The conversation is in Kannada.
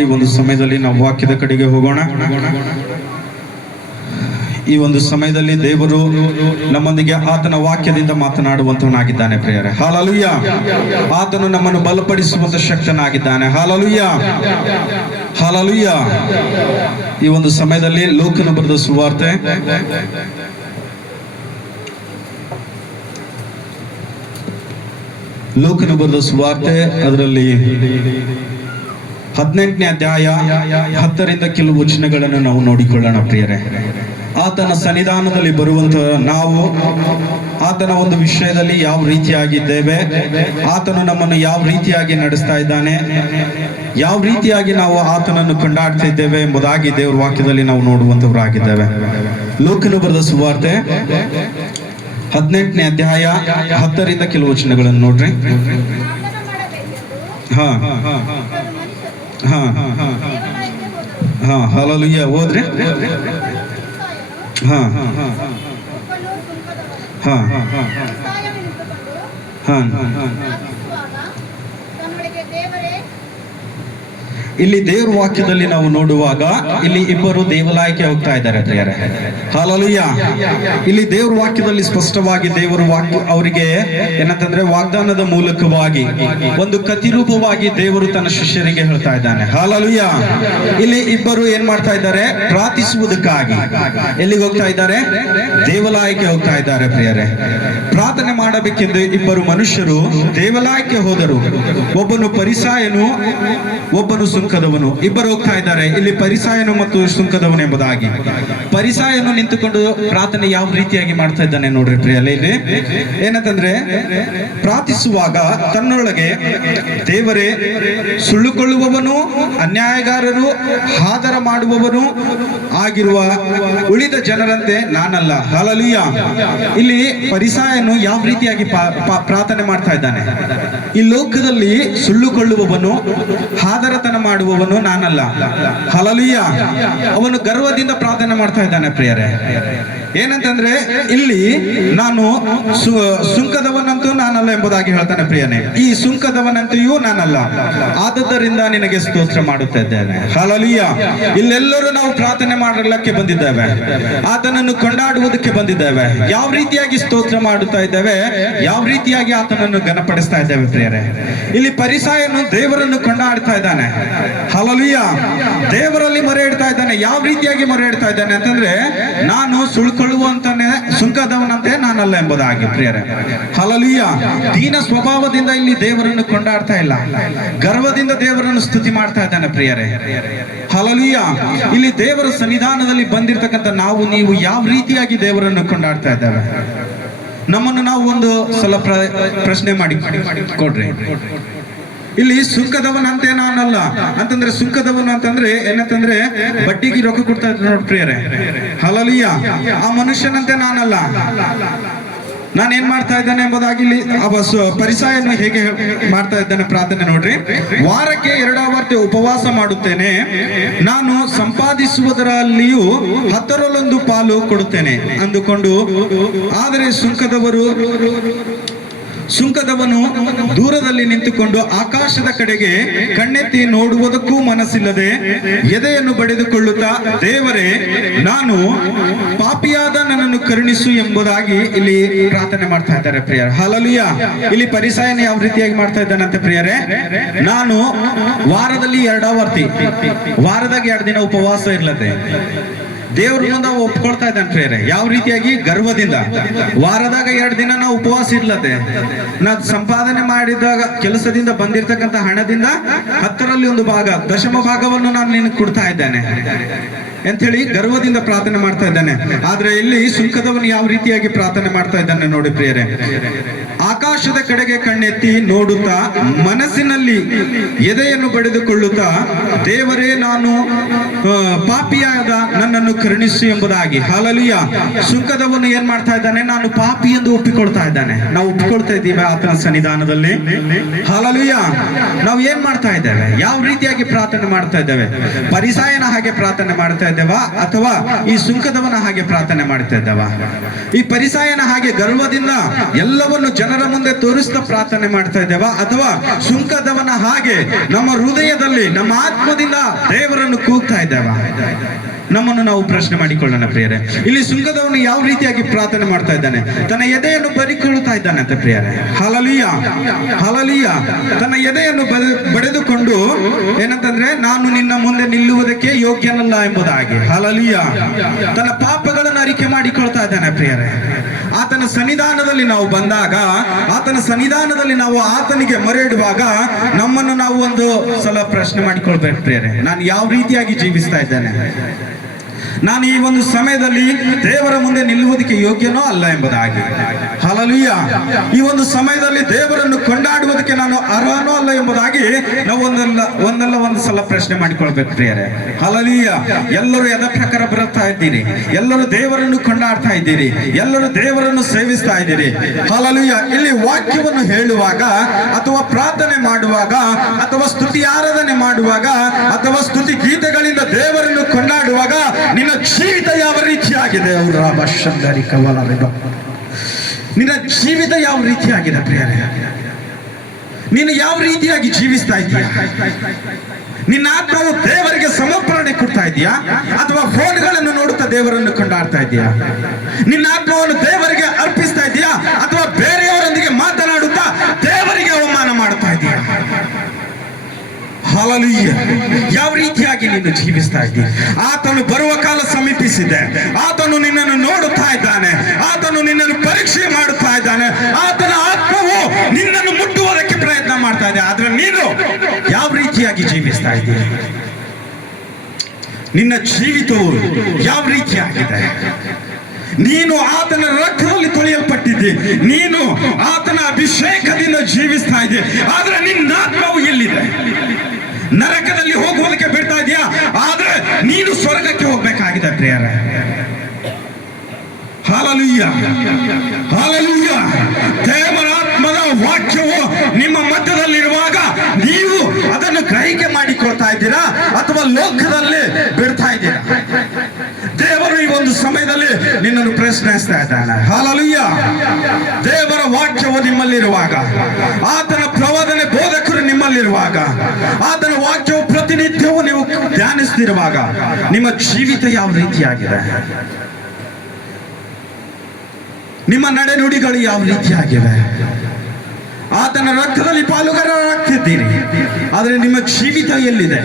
ಈ ಒಂದು ಸಮಯದಲ್ಲಿ ನಾವು ವಾಕ್ಯದ ಕಡೆಗೆ ಹೋಗೋಣ. ಈ ಒಂದು ಸಮಯದಲ್ಲಿ ದೇವರು ನಮ್ಮೊಂದಿಗೆ ಆತನ ವಾಕ್ಯದಿಂದ ಮಾತನಾಡುವಂತವನಾಗಿದ್ದಾನೆ ಪ್ರಿಯರೇ. ಹಲ್ಲೆಲೂಯಾ. ಆತನು ನಮ್ಮನ್ನು ಬಲಪಡಿಸುವಂತ ಶಕ್ತನಾಗಿದ್ದಾನೆ. Hallelujah, hallelujah. ಈ ಒಂದು ಸಮಯದಲ್ಲಿ ಲೂಕನ ಬರೆದ ಸುವಾರ್ತೆ ಅದರಲ್ಲಿ 18ನೇ ಅಧ್ಯಾಯ 10ರಿಂದ ಕೆಲವು ವಚನಗಳನ್ನು ನಾವು ನೋಡಿಕೊಳ್ಳೋಣ ಪ್ರಿಯರೇ. ಆತನ ಸನ್ನಿಧಾನದಲ್ಲಿ ಬರುವಂತ ನಾವು ಆತನ ಒಂದು ವಿಷಯದಲ್ಲಿ ಯಾವ ರೀತಿಯಾಗಿದ್ದೇವೆ, ಆತನು ನಮ್ಮನ್ನು ಯಾವ ರೀತಿಯಾಗಿ ನಡೆಸ್ತಾ ಇದ್ದಾನೆ, ಯಾವ ರೀತಿಯಾಗಿ ನಾವು ಆತನನ್ನು ಕೊಂಡಾಡ್ತಾ ಇದ್ದೇವೆ ಎಂಬುದಾಗಿ ದೇವರ ವಾಕ್ಯದಲ್ಲಿ ನಾವು ನೋಡುವಂತವರಾಗಿದ್ದೇವೆ. ಲೂಕನು ಬರೆದ ಸುವಾರ್ತೆ 18ನೇ ಅಧ್ಯಾಯ 10ರಿಂದ ಕೆಲವು ವಚನಗಳನ್ನು ನೋಡ್ರಿ. ಹಾ ಹಾ ಹಾ ಹಲ್ಲೆಲೂಯಾ. ಓದ್ರಿ. ಹಾ ಹಾ ಹಾ ಇಲ್ಲಿ ದೇವರ ವಾಕ್ಯದಲ್ಲಿ ನಾವು ನೋಡುವಾಗ ಇಲ್ಲಿ ಇಬ್ಬರು ದೇವಾಲಯಕ್ಕೆ ಹೋಗ್ತಾ ಇದ್ದಾರೆ ಪ್ರಿಯರೇ. ಹಲ್ಲೆಲೂಯಾ. ಇಲ್ಲಿ ದೇವರ ವಾಕ್ಯದಲ್ಲಿ ಸ್ಪಷ್ಟವಾಗಿ ದೇವರ ವಾಕ್ಯ ಅವರಿಗೆ ಏನಂತಂದ್ರೆ ವಾಗ್ದಾನದ ಮೂಲಕವಾಗಿ ಒಂದು ಕತಿರೂಪವಾಗಿ ದೇವರು ತನ್ನ ಶಿಷ್ಯರಿಗೆ ಹೇಳ್ತಾ ಇದ್ದಾನೆ. ಹಲ್ಲೆಲೂಯಾ. ಇಲ್ಲಿ ಇಬ್ಬರು ಏನ್ ಮಾಡ್ತಾ ಇದ್ದಾರೆ? ಪ್ರಾರ್ಥಿಸುವುದಕ್ಕಾಗಿ ಎಲ್ಲಿಗೆ ಹೋಗ್ತಾ ಇದ್ದಾರೆ? ದೇವಾಲಯಕ್ಕೆ ಹೋಗ್ತಾ ಇದ್ದಾರೆ ಪ್ರಿಯರೇ. ಪ್ರಾರ್ಥನೆ ಮಾಡಬೇಕೆಂದು ಇಬ್ಬರು ಮನುಷ್ಯರು ದೇವಾಲಯಕ್ಕೆ ಹೋದರು. ಒಬ್ಬನು ಪರಿಸಾಯನು, ಒಬ್ಬನು ಸುಂಕದವನು. ಇಬ್ಬರು ಹೋಗ್ತಾ ಇದ್ದಾರೆ. ಇಲ್ಲಿ ಪರಿಸಾಯನು ಮತ್ತು ಸುಂಕದವನು ಎಂಬುದಾಗಿ. ಪರಿಸಾಯನು ನಿಂತುಕೊಂಡು ಪ್ರಾರ್ಥನೆ ಯಾವ ರೀತಿಯಾಗಿ ಮಾಡ್ತಾ ಇದ್ದಾನೆ ನೋಡ್ರಿ ಪ್ರಿಯರೇ. ಇಲ್ಲಿ ಏನಂತಂದ್ರೆ ಪ್ರಾರ್ಥಿಸುವಾಗ ತನ್ನೊಳಗೆ ದೇವರೇ, ಸುಳ್ಳುಕೊಳ್ಳುವವನು, ಅನ್ಯಾಯಗಾರರು, ಆದರ ಮಾಡುವವನು ಆಗಿರುವ ಉಳಿದ ಜನರಂತೆ ನಾನಲ್ಲ. ಹಲ್ಲೆಲೂಯಾ. ಇಲ್ಲಿ ಪರಿಸಾಯನು ಯಾವ ರೀತಿಯಾಗಿ ಪ್ರಾರ್ಥನೆ ಮಾಡ್ತಾ ಇದ್ದಾನೆ? ಈ ಲೋಕದಲ್ಲಿ ಸುಳ್ಳುಕೊಳ್ಳುವವನು, ಆದರತನ ಮಾಡುವವನು ನಾನಲ್ಲ. ಹಲ್ಲೆಲೂಯಾ. ಅವನು ಗರ್ವದಿಂದ ಪ್ರಾರ್ಥನೆ ಮಾಡ್ತಾ ಇದ್ದಾನೆ ಪ್ರಿಯರೇ. ಏನಂತಂದ್ರೆ ಇಲ್ಲಿ ನಾನು ಸುಂಕದವನಂತೂ ನಾನಲ್ಲ ಎಂಬುದಾಗಿ ಹೇಳ್ತಾನೆ ಪ್ರಿಯನೇ. ಈ ಸುಂಕದವನಂತೆಯೂ ನಾನಲ್ಲ, ಆದದ್ದರಿಂದ ನಿನಗೆ ಸ್ತೋತ್ರ ಮಾಡುತ್ತಾ ಇದ್ದೇನೆ. ಹಲ್ಲೆಲೂಯಾ. ಇಲ್ಲೆಲ್ಲರೂ ನಾವು ಪ್ರಾರ್ಥನೆ ಮಾಡಲಿಕ್ಕೆ ಬಂದಿದ್ದೇವೆ, ಆತನನ್ನು ಕೊಂಡಾಡುವುದಕ್ಕೆ ಬಂದಿದ್ದೇವೆ. ಯಾವ ರೀತಿಯಾಗಿ ಸ್ತೋತ್ರ ಮಾಡುತ್ತಾ ಇದ್ದೇವೆ, ಯಾವ ರೀತಿಯಾಗಿ ಆತನನ್ನು ಘನಪಡಿಸ್ತಾ ಇದ್ದೇವೆ ಪ್ರಿಯರೇ. ಇಲ್ಲಿ ಪರಿಸಾಯನು ದೇವರನ್ನು ಕೊಂಡಾಡ್ತಾ ಇದ್ದಾನೆ. ಹಲ್ಲೆಲೂಯಾ. ದೇವರಲ್ಲಿ ಮೊರೆ ಇಡ್ತಾ ಇದ್ದಾನೆ. ಯಾವ ರೀತಿಯಾಗಿ ಮೊರೆ ಇಡ್ತಾ ಇದ್ದಾನೆ ಅಂತಂದ್ರೆ, ನಾನು ಸುಳ್ಕೊಳ್ಳುವಂತಾನೆ ಸುಂಕದವನಂತೆ ನಾನಲ್ಲ ಎಂಬುದಾಗಿ ಪ್ರಿಯರೇ. ಹಲ್ಲೆಲೂಯಾ. ದೀನ ಸ್ವಭಾವದಿಂದ ಇಲ್ಲಿ ದೇವರನ್ನು ಕೊಂಡಾಡ್ತಾ ಇಲ್ಲ, ಗರ್ವದಿಂದ ದೇವರನ್ನು ಸ್ತುತಿ ಮಾಡ್ತಾ ಇದ್ದಾನೆ ಪ್ರಿಯರೇ. ಹಲ್ಲೆಲೂಯಾ. ಇಲ್ಲಿ ದೇವರ ಸನ್ನಿಧಾನದಲ್ಲಿ ಬಂದಿರತಕ್ಕಂಥ ನಾವು ನೀವು ಯಾವ ರೀತಿಯಾಗಿ ದೇವರನ್ನು ಕೊಂಡಾಡ್ತಾ ಇದ್ದೇವೆ? ನಮ್ಮನ್ನು ನಾವು ಒಂದು ಸಲ ಪ್ರಶ್ನೆ ಮಾಡಿ ಕೊಡ್ರಿ. ಇಲ್ಲಿ ಸುಂಕದವನಂತೆ ನಾನಲ್ಲ ಅಂತಂದ್ರೆ, ಸುಂಕದವನು ಅಂತಂದ್ರೆ ಏನಂತಂದ್ರೆ ಬಡ್ಡಿಗೆ ರೊಕ್ಕ ಕೊಡ್ತಾ ಇದ್ರು ನೋಡಿ ಪ್ರಿಯರೇ. ಹಲ್ಲೆಲೂಯಾ. ಆ ಮನುಷ್ಯನಂತೆ ನಾನಲ್ಲ, ನಾನೇನ್ ಮಾಡ್ತಾ ಇದ್ದೇನೆ ಎಂಬುದಾಗಿ ಇಲ್ಲಿ ಪರಿಸಾಯನು ಹೇಗೆ ಮಾಡ್ತಾ ಇದ್ದಾನೆ ಪ್ರಾರ್ಥನೆ ನೋಡ್ರಿ. ವಾರಕ್ಕೆ 2 ಆವರ್ತಿ ಉಪವಾಸ ಮಾಡುತ್ತೇನೆ, ನಾನು ಸಂಪಾದಿಸುವುದರಲ್ಲಿಯೂ 10ರಲ್ಲೊಂದು ಪಾಲು ಕೊಡುತ್ತೇನೆ ಅಂದುಕೊಂಡು. ಆದರೆ ಸುಂಕದವನು ದೂರದಲ್ಲಿ ನಿಂತುಕೊಂಡು ಆಕಾಶದ ಕಡೆಗೆ ಕಣ್ಣೆತ್ತಿ ನೋಡುವುದಕ್ಕೂ ಮನಸ್ಸಿಲ್ಲದೆ ಎದೆಯನ್ನು ಬಡಿದುಕೊಳ್ಳುತ್ತಾ, ದೇವರೇ, ನಾನು ಪಾಪಿಯಾದ ನನ್ನನ್ನು ಕರುಣಿಸು ಎಂಬುದಾಗಿ ಇಲ್ಲಿ ಪ್ರಾರ್ಥನೆ ಮಾಡ್ತಾ ಇದ್ದಾರೆ ಪ್ರಿಯರೇ. ಹಲ್ಲೆಲೂಯಾ. ಇಲ್ಲಿ ಪರಿಸಾಯನ ಯಾವ ರೀತಿಯಾಗಿ ಮಾಡ್ತಾ ಇದ್ದಾನಂತೆ ಪ್ರಿಯರೇ? ನಾನು ವಾರದಲ್ಲಿ 2 ಆವರ್ತಿ, ವಾರದಾಗ 2 ದಿನ ಉಪವಾಸ ಇರ್ಲತ್ತೆ, ದೇವ್ರ ಮುಂದೆ ಒಪ್ಕೊಳ್ತಾ ಇದ್ದಾನೆ ಪ್ರಿಯರೇ. ಯಾವ ರೀತಿಯಾಗಿ? ಗರ್ವದಿಂದ. ವಾರದಾಗ 2 ದಿನ ನಾವು ಉಪವಾಸ ಇರ್ಲತ್ತೆ, ನಾ ಸಂಪಾದನೆ ಮಾಡಿದಾಗ ಕೆಲಸದಿಂದ ಬಂದಿರತಕ್ಕಂಥ ಹಣದಿಂದ 10ರಲ್ಲಿ 1 ಭಾಗ, ದಶಮ ಭಾಗವನ್ನು ನಾನು ನಿನಗೆ ಕೊಡ್ತಾ ಇದ್ದೇನೆ ಅಂತ ಹೇಳಿ ಗರ್ವದಿಂದ ಪ್ರಾರ್ಥನೆ ಮಾಡ್ತಾ ಇದ್ದಾನೆ. ಆದ್ರೆ ಇಲ್ಲಿ ಸುಂಕದವನು ಯಾವ ರೀತಿಯಾಗಿ ಪ್ರಾರ್ಥನೆ ಮಾಡ್ತಾ ಇದ್ದಾನೆ ನೋಡಿ ಪ್ರಿಯರೇ. ಆಕಾಶದ ಕಡೆಗೆ ಕಣ್ಣೆತ್ತಿ ನೋಡುತ್ತಾ, ಮನಸ್ಸಿನಲ್ಲಿ ಎದೆಯನ್ನು ಬಡಿದುಕೊಳ್ಳುತ್ತಾ, ದೇವರೇ, ನಾನು ಪಾಪಿಯಾದ ನನ್ನನ್ನು ಕರುಣಿಸು ಎಂಬುದಾಗಿ. ಹಲ್ಲೆಲೂಯಾ. ಸುಂಕದವನು ಏನ್ ಮಾಡ್ತಾ ಇದ್ದಾನೆ? ನಾನು ಪಾಪಿ ಎಂದು ಒಪ್ಪಿಕೊಳ್ತಾ ಇದ್ದಾನೆ. ನಾವು ಒಪ್ಪಿಕೊಳ್ತಾ ಇದ್ದೀವಿ ಆತನ ಸನ್ನಿಧಾನದಲ್ಲಿ? ಹಲ್ಲೆಲೂಯಾ. ನಾವು ಏನ್ ಮಾಡ್ತಾ ಇದ್ದೇವೆ? ಯಾವ ರೀತಿಯಾಗಿ ಪ್ರಾರ್ಥನೆ ಮಾಡ್ತಾ ಇದ್ದೇವೆ? ಪರಿಸಾಯನ ಹಾಗೆ ಪ್ರಾರ್ಥನೆ ಮಾಡ್ತಾ ಇದ್ದೇವಾ, ಅಥವಾ ಈ ಸುಂಕದವನ ಹಾಗೆ ಪ್ರಾರ್ಥನೆ ಮಾಡ್ತಾ ಇದ್ದೇವಾ? ಈ ಪರಿಸಾಯನ ಹಾಗೆ ಗರ್ವದಿಂದ ಎಲ್ಲವನ್ನು ಜನರ ಮುಂದೆ ನಮಗೆ ತೋರಿಸ್ತಾ ಪ್ರಾರ್ಥನೆ ಮಾಡ್ತಾ ಇದ್ದೇವಾ, ಅಥವಾ ಸುಂಕದವನ ಹಾಗೆ ನಮ್ಮ ಹೃದಯದಲ್ಲಿ ನಮ್ಮ ಆತ್ಮದಿಂದ ದೇವರನ್ನು ಕೂಗ್ತಾ ಇದ್ದೇವಾ? ನಮ್ಮನ್ನು ನಾವು ಪ್ರಶ್ನೆ ಮಾಡಿಕೊಳ್ಳೋಣ ಪ್ರಿಯರೇ. ಇಲ್ಲಿ ಸುಂಕದವನು ಯಾವ ರೀತಿಯಾಗಿ ಪ್ರಾರ್ಥನೆ ಮಾಡ್ತಾ ಇದ್ದಾನೆ? ತನ್ನ ಎದೆಯನ್ನು ಬರಿಕೊಳ್ಳುತ್ತಾ ಇದ್ದಾನೆ ಅಂತ ಪ್ರಿಯರೇ. Hallelujah, hallelujah. ತನ್ನ ಎದೆಯನ್ನು ಬಡಿದುಕೊಂಡು ಏನಂತಂದ್ರೆ, ನಾನು ನಿನ್ನ ಮುಂದೆ ನಿಲ್ಲುವುದಕ್ಕೆ ಯೋಗ್ಯನಲ್ಲ ಎಂಬುದಾಗಿ. ಹಲ್ಲೆಲೂಯಾ. ತನ್ನ ಪಾಪಗಳನ್ನು ಅರಿಕೆ ಮಾಡಿಕೊಳ್ತಾ ಇದ್ದಾನೆ ಪ್ರಿಯರೇ. ಆತನ ಸನ್ನಿಧಾನದಲ್ಲಿ ನಾವು ಬಂದಾಗ, ಆತನ ಸನ್ನಿಧಾನದಲ್ಲಿ ನಾವು ಆತನಿಗೆ ಮೊರೆ ಇಡುವಾಗ ನಮ್ಮನ್ನು ನಾವು ಒಂದು ಸಲ ಪ್ರಶ್ನೆ ಮಾಡಿಕೊಳ್ಬೇಕು ಪ್ರಿಯರೇ. ನಾನು ಯಾವ ರೀತಿಯಾಗಿ ಜೀವಿಸ್ತಾ ಇದ್ದೇನೆ? ನಾನು ಈ ಒಂದು ಸಮಯದಲ್ಲಿ ದೇವರ ಮುಂದೆ ನಿಲ್ಲುವುದಕ್ಕೆ ಯೋಗ್ಯನೋ ಅಲ್ಲ ಎಂಬುದಾಗಿ. ಹಲ್ಲೆಲೂಯಾ. ಈ ಒಂದು ಸಮಯದಲ್ಲಿ ದೇವರನ್ನು ಕೊಂಡಾಡುವುದಕ್ಕೆ ನಾನು ಅರ್ಹನೋ ಅಲ್ಲ ಎಂಬುದಾಗಿ ನಾವು ಒಂದು ಸಲ ಪ್ರಶ್ನೆ ಮಾಡಿಕೊಳ್ಬೇಕು ಪ್ರಿಯರೇ. ಹಲ್ಲೆಲೂಯಾ. ಎಲ್ಲರೂ ಯದ ಪ್ರಕಾರ ಬರುತ್ತಾ ಇದ್ದೀರಿ, ಎಲ್ಲರೂ ದೇವರನ್ನು ಕೊಂಡಾಡ್ತಾ ಇದ್ದೀರಿ, ಎಲ್ಲರೂ ದೇವರನ್ನು ಸೇವಿಸ್ತಾ ಇದ್ದೀರಿ. ಹಲ್ಲೆಲೂಯಾ. ಇಲ್ಲಿ ವಾಕ್ಯವನ್ನು ಹೇಳುವಾಗ ಅಥವಾ ಪ್ರಾರ್ಥನೆ ಮಾಡುವಾಗ ಅಥವಾ ಸ್ತುತಿ ಆರಾಧನೆ ಮಾಡುವಾಗ ಅಥವಾ ಸ್ತುತಿ ಗೀತೆಗಳಿಂದ ದೇವರನ್ನು ಕೊಂಡಾಡುವಾಗ ನಿನ್ನ ಜೀವಿತ ಯಾವ ರೀತಿಯಾಗಿದೆ? ನಿನ್ನ ಜೀವಿತ ಯಾವ ರೀತಿಯಾಗಿದೆ ಪ್ರಿಯರೇ? ನೀನು ಯಾವ ರೀತಿಯಾಗಿ ಜೀವಿಸ್ತಾ ಇದೀಯ? ನಿನ್ನ ಆತ್ಮವು ದೇವರಿಗೆ ಸಮರ್ಪಣೆ ಕೊಡ್ತಾ ಇದೆಯಾ, ಅಥವಾ ಫೋನ್ಗಳನ್ನು ನೋಡುತ್ತಾ ದೇವರನ್ನು ಕೊಂಡಾಡ್ತಾ ಇದೆಯಾ? ನಿನ್ನ ಆತ್ಮವನ್ನು ದೇವರಿಗೆ ಅರ್ಪಿಸ್ತಾ ಇದೆಯಾ, ಅಥವಾ ಬೇರೆಯವರೊಂದಿಗೆ ಮಾತನಾಡುತ್ತಾ ದೇವರಿಗೆ ಅವಮಾನ ಮಾಡ್ತಾ ಇದೆಯಾ? ಹಲ್ಲೆಲೂಯಾ. ಯಾವ ರೀತಿಯಾಗಿ ನೀನು ಜೀವಿಸ್ತಾ ಇದ್ದೀಯ? ಆತನು ಬರುವ ಕಾಲ ಸಮೀಪಿಸಿದೆ. ಆತನು ನಿನ್ನನ್ನು ನೋಡುತ್ತಾ ಇದ್ದಾನೆ, ಆತನು ನಿನ್ನನ್ನು ಪರೀಕ್ಷೆ ಮಾಡುತ್ತಾ ಇದ್ದಾನೆ, ಆತನ ಆತ್ಮವು ನಿನ್ನನ್ನು ಮುಟ್ಟುವುದಕ್ಕೆ ಪ್ರಯತ್ನ ಮಾಡ್ತಾ ಇದೆ. ಆದ್ರೆ ನೀನು ಯಾವ ರೀತಿಯಾಗಿ ಜೀವಿಸ್ತಾ ಇದ್ದೀಯ? ನಿನ್ನ ಜೀವಿತವು ಯಾವ ರೀತಿಯಾಗಿದೆ? ನೀನು ಆತನ ರಕ್ತದಲ್ಲಿ ತೊಳೆಯಲ್ಪಟ್ಟಿದ್ದೆ, ನೀನು ಆತನ ಅಭಿಷೇಕದಿಂದ ಜೀವಿಸ್ತಾ ಇದ್ದೆ. ಆದ್ರೆ ನಿನ್ನ ಆತ್ಮವು ಎಲ್ಲಿದೆ? ನರಕದಲ್ಲಿ ಹೋಗುವುದಕ್ಕೆ ಬಿಡ್ತಾ ಇದೆಯಾ? ಆದ್ರೆ ನೀನು ಸ್ವರ್ಗಕ್ಕೆ ಹೋಗ್ಬೇಕಾಗಿದೆ ಪ್ರಿಯರೇ. Hallelujah, hallelujah. ದೇವರ ಆತ್ಮದ ವಾಕ್ಯವು ನಿಮ್ಮ ಮಧ್ಯದಲ್ಲಿರುವಾಗ ನೀವು ಅದನ್ನು ಗ್ರಹಿಕೆ ಮಾಡಿಕೊಳ್ತಾ ಇದ್ದೀರಾ, ಅಥವಾ ಲೋಕದಲ್ಲಿ ಬಿಡ್ತಾ ಇದ್ದೀರಾ? ದೇವರು ಈ ಒಂದು ಸಮಯದಲ್ಲಿ ನಿನ್ನನ್ನು ಪ್ರಶ್ನಿಸ್ತಾ ಇದ್ದಾನೆ. ಹಲ್ಲೆಲೂಯಾ. ದೇವರ ವಾಕ್ಯವು ನಿಮ್ಮಲ್ಲಿರುವಾಗ, ಆತನ ಪ್ರವಾದನೆ ಬೋಧಕರು ನಿಮ್ಮಲ್ಲಿರುವಾಗ, ಆತನ ವಾಕ್ಯವು ಪ್ರತಿನಿತ್ಯವೂ ನೀವು ಧ್ಯಾನಿಸ್ತಿರುವಾಗ ನಿಮ್ಮ ಜೀವಿತ ಯಾವ ರೀತಿಯಾಗಿದೆ? ನಿಮ್ಮ ನಡೆನುಡಿಗಳು ಯಾವ ರೀತಿಯಾಗಿವೆ? ಆತನ ರಕ್ತದಲ್ಲಿ ಪಾಲುಗಾರರಾಗ್ತಿದ್ದೀರಿ, ಆದರೆ ನಿಮ್ಮ ಜೀವಿತ ಎಲ್ಲಿದೆ?